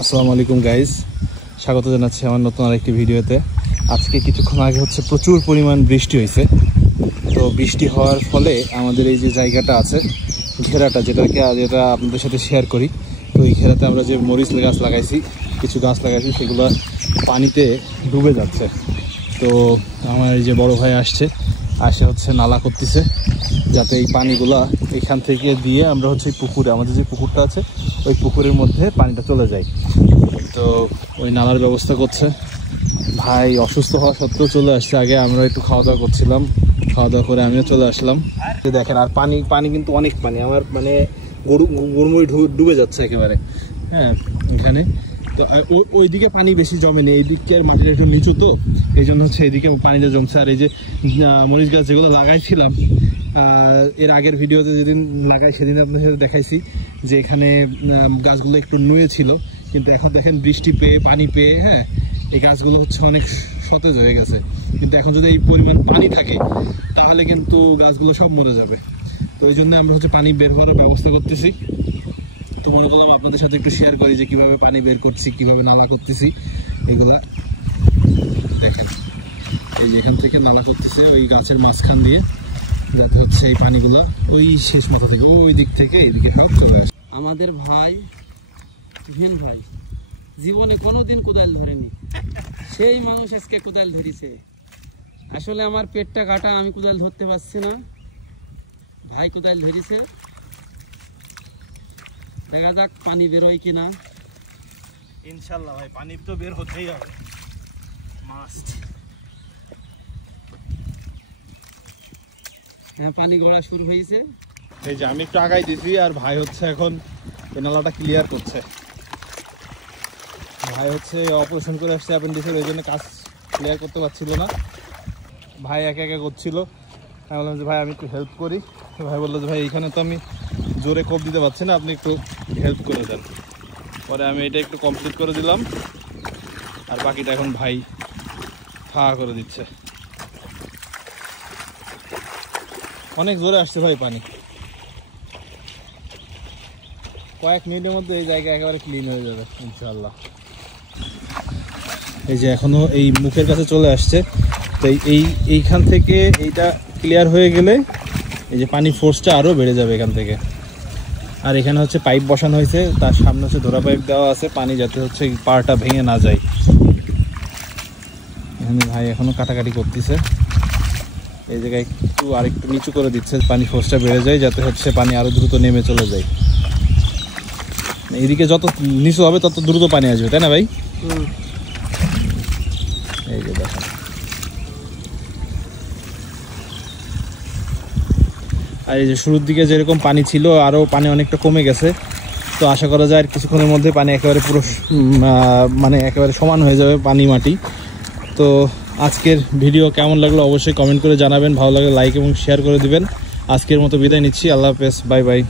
আসসালামু আলাইকুম গাইস, স্বাগত জানাচ্ছি আমার নতুন আরেকটি ভিডিওতে। আজকে কিছুক্ষণ আগে প্রচুর পরিমাণ বৃষ্টি হয়েছে। তো বৃষ্টি হওয়ার ফলে আমাদের এই যে জায়গাটা আছে ঘেরাটা, যেটা আপনাদের সাথে শেয়ার করি, তো এই ঘেরাতে আমরা যে মরিচ গাছ লাগাইছি, কিছু গাছ লাগাইছি, সেগুলো পানিতে ডুবে যাচ্ছে। তো আমার এই যে বড় ভাই আসে নালা করতেছে, যাতে এই পানিগুলা এখান থেকে দিয়ে আমরা এই পুকুরে, আমাদের যে পুকুরটা আছে ওই পুকুরের মধ্যে পানিটা চলে যায়। তো ওই নালার ব্যবস্থা করছে। ভাই অসুস্থ হওয়া সত্ত্বেও চলে আসছে। আগে আমরা একটু খাওয়া দাওয়া করছিলাম, খাওয়া দাওয়া করে আমিও চলে আসলাম। দেখেন, আর পানি কিন্তু অনেক পানি, আমার গরুমুড়ি ডুবে যাচ্ছে একেবারে। হ্যাঁ, এখানে তো ওইদিকে পানি বেশি জমেনি, এই দিকের মাটিটা একটু নিচু, তো এই জন্য এইদিকে পানিটা জমছে। আর এই যে মরিচ গাছ যেগুলো লাগাইছিলাম এর আগের ভিডিওতে যেদিন লাগাই, সেদিন আপনাদের সাথে দেখাইছি যে এখানে গাছগুলো একটু নুয়ে ছিল, কিন্তু এখন দেখেন বৃষ্টি পেয়ে, পানি পেয়ে, হ্যাঁ, এই গাছগুলো অনেক সতেজ হয়ে গেছে। কিন্তু এখন যদি এই পরিমাণ পানি থাকে তাহলে কিন্তু গাছগুলো সব মরে যাবে। তো এই জন্য আমরা পানি বের করার ব্যবস্থা করতেছি। তো মনে করলাম আপনাদের সাথে একটু শেয়ার করি যে কীভাবে পানি বের করছি, কীভাবে নালা করতেছি। এগুলা দেখেন, এই যে এখান থেকে নালা করতেছে ওই গাছের মাঝখান দিয়ে, যাতে এই পানিগুলো ওই শেষ মাথা থেকে ওই দিক থেকে এইদিকে সব চলে আসে। আমাদের ভাই ভিন ভাই জীবনে কোনোদিন কোদাল ধরেনি, সেই মানুষ আজকে কোদাল ধরেছে। আসলে আমার পেটটা কাটা, আমি কোদাল ধরতে পারছি না, ভাই কোদাল ধরেছে। দেখা যাক পানি বেরোয় কিনা। ইনশাল্লাহ ভাই, পানি তো বের হতেই হবে, মাস্ট। হ্যাঁ, পানি গড়া শুরু হয়েছে। এই যে আমি একটু আগাই দিছি, আর ভাই এখন এই নালাটা ক্লিয়ার করছে। ভাই অপারেশন করে আসছে অ্যাপেন্ডিক্সের, এই জন্য কাজ ক্লিয়ার করতে পারছিল না। ভাই একা একা করছিল। আমি বললাম যে ভাই আমি একটু হেল্প করি। ভাই বললো যে ভাই এখানে তো আমি জোরে কোপ দিতে পারছি না, আপনি একটু হেল্প করে দেন। পরে আমি এটা একটু কমপ্লিট করে দিলাম, আর বাকিটা এখন ভাই খাওয়া করে দিচ্ছে। অনেক জোরে আসছে ভাই পানি, কয়েক মিনিটের মধ্যে এই জায়গা একেবারে ক্লিন হয়ে যাবে ইনশাআল্লাহ। এই যে এখনো এই মুখের কাছে চলে আসছে। তো এইখান থেকে এইটা ক্লিয়ার হয়ে গেলে এই যে পানি ফোর্সটা আরও বেড়ে যাবে এখান থেকে। আর এখানে পাইপ বসানো হয়েছে, তার সামনে ধরা পাইপ দেওয়া আছে, পানি যাতে এই পাড়টা ভেঙে না যায়। এখানে ভাই এখনো কাটাকাটি করতেছে, এই জায়গায় একটু আরেকটু নিচু করে দিচ্ছে, পানি ফোর্সটা বেড়ে যায়, যাতে পানি আরো দ্রুত নেমে চলে যায়। এদিকে যত নিচু হবে তত দ্রুত পানি আসবে, তাই না ভাই? এই যে দেখেন, আর এই যে শুরুর দিকে যেরকম পানি ছিল, আরো পানি অনেকটা কমে গেছে। তো আশা করা যায় আর কিছুক্ষণের মধ্যে পানি একেবারে পুরো একেবারে সমান হয়ে যাবে পানি মাটি। তো আজকের ভিডিও কেমন লাগলো অবশ্যই কমেন্ট করে জানাবেন। ভালো লাগলে লাইক এবং শেয়ার করে দিবেন। আজকের মতো বিদায় নিচ্ছি, আল্লাহ হাফেজ, বাই বাই।